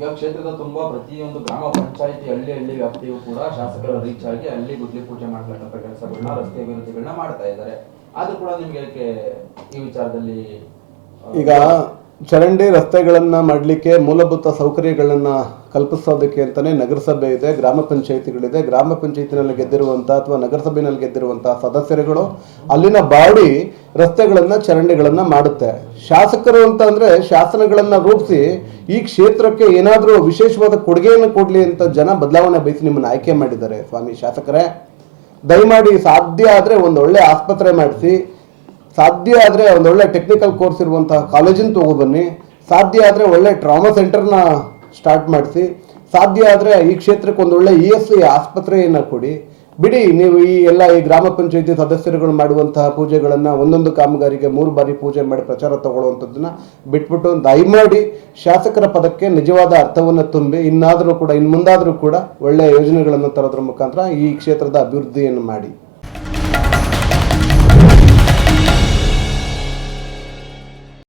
ಈಗ ಕ್ಷೇತ್ರದ ತುಂಬಾ ಪ್ರತಿಯೊಂದು ಗ್ರಾಮ ಪಂಚಾಯಿತಿ ಹಳ್ಳಿ ವ್ಯಾಪ್ತಿಯು ಕೂಡ ಶಾಸಕರ ರೀಚ್ ಆಗಿ ಹಳ್ಳಿ ಗುದ್ಲಿ ಪೂಜೆ ಮಾಡ್ತಕ್ಕಂಥ ಕೆಲಸಗಳನ್ನ, ರಸ್ತೆ ಅಭಿವೃದ್ಧಿಗಳನ್ನ ಮಾಡ್ತಾ ಇದ್ದಾರೆ. ಆದ್ರೂ ಕೂಡ ನಿಮ್ಗೆ ಈ ವಿಚಾರದಲ್ಲಿ ಈಗ ಚರಂಡಿ ರಸ್ತೆಗಳನ್ನ ಮಾಡಲಿಕ್ಕೆ ಮೂಲಭೂತ ಸೌಕರ್ಯಗಳನ್ನ ಕಲ್ಪಿಸೋದಕ್ಕೆ ಅಂತಾನೆ ನಗರಸಭೆ ಇದೆ, ಗ್ರಾಮ ಪಂಚಾಯಿತಿಗಳಿದೆ. ಗ್ರಾಮ ಪಂಚಾಯತಿನಲ್ಲಿ ಗೆದ್ದಿರುವಂಥ ಅಥವಾ ನಗರಸಭೆಯಲ್ಲಿ ಗೆದ್ದಿರುವಂಥ ಸದಸ್ಯರುಗಳು ಅಲ್ಲಿನ ಬಾಡಿ ರಸ್ತೆಗಳನ್ನ ಚರಂಡಿಗಳನ್ನ ಮಾಡುತ್ತೆ. ಶಾಸಕರು ಅಂತ ಅಂದ್ರೆ ಶಾಸನಗಳನ್ನ ರೂಪಿಸಿ ಈ ಕ್ಷೇತ್ರಕ್ಕೆ ಏನಾದರೂ ವಿಶೇಷವಾದ ಕೊಡುಗೆಯನ್ನು ಕೊಡ್ಲಿ ಅಂತ ಜನ ಬದಲಾವಣೆ ಬಯಸಿ ನಿಮ್ಮನ್ನು ಆಯ್ಕೆ ಮಾಡಿದ್ದಾರೆ. ಸ್ವಾಮಿ ಶಾಸಕರೇ, ದಯಮಾಡಿ ಸಾಧ್ಯ ಆದರೆ ಒಂದು ಒಳ್ಳೆ ಆಸ್ಪತ್ರೆ ಮಾಡಿಸಿ, ಸಾಧ್ಯ ಆದರೆ ಒಂದೊಳ್ಳೆ ಟೆಕ್ನಿಕಲ್ ಕೋರ್ಸ್ ಇರುವಂತಹ ಕಾಲೇಜನ್ನು ತಗೊಬನ್ನಿ, ಸಾಧ್ಯ ಆದರೆ ಒಳ್ಳೆ ಟ್ರಾಮಾ ಸೆಂಟರ್ನ ಸ್ಟಾರ್ಟ್ ಮಾಡಿಸಿ, ಸಾಧ್ಯ ಆದರೆ ಈ ಕ್ಷೇತ್ರಕ್ಕೆ ಒಂದೊಳ್ಳೆ ESI ಆಸ್ಪತ್ರೆಯನ್ನು ಕೊಡಿ. ಬಿಡಿ ನೀವು ಈ ಗ್ರಾಮ ಪಂಚಾಯತಿ ಸದಸ್ಯರುಗಳು ಮಾಡುವಂತಹ ಪೂಜೆಗಳನ್ನು ಒಂದೊಂದು ಕಾಮಗಾರಿಗೆ 3 ಬಾರಿ ಪೂಜೆ ಮಾಡಿ ಪ್ರಚಾರ ತಗೊಳ್ಳುವಂಥದ್ದನ್ನ ಬಿಟ್ಬಿಟ್ಟು ದಯಮಾಡಿ ಶಾಸಕರ ಪದಕ್ಕೆ ನಿಜವಾದ ಅರ್ಥವನ್ನು ತುಂಬಿ ಇನ್ನು ಮುಂದಾದರೂ ಕೂಡ ಒಳ್ಳೆಯ ಯೋಜನೆಗಳನ್ನು ತರೋದ್ರ ಮುಖಾಂತರ ಈ ಕ್ಷೇತ್ರದ ಅಭಿವೃದ್ಧಿಯನ್ನು ಮಾಡಿ.